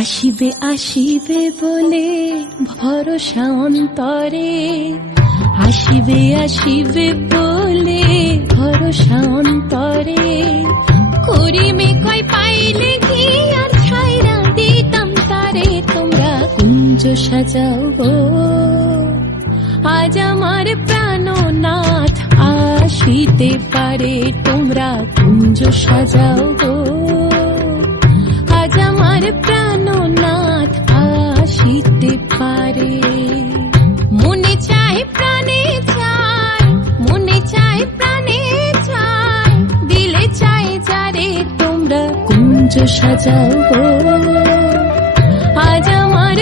আসিবে আসিবে বলে ভরসা অন্তরে, আসিবে আসিবে বলে ভরসা অন্তরে, করিমে কয় পাইলে কি আর ছাইরা দিতাম তারে। তোমরা কুঞ্জ সাজাও গো আজ আমার প্রাণনাথ আসিতে পারে। তোমরা কুঞ্জ সাজাও গো আজ আমার প্রাণনাথ আসিতে পারে। মনে চায় প্রাণে চায়, মনে চায় প্রাণে চায়, দিলে চায় যারে। তোমরা কুঞ্জ সাজাও গো।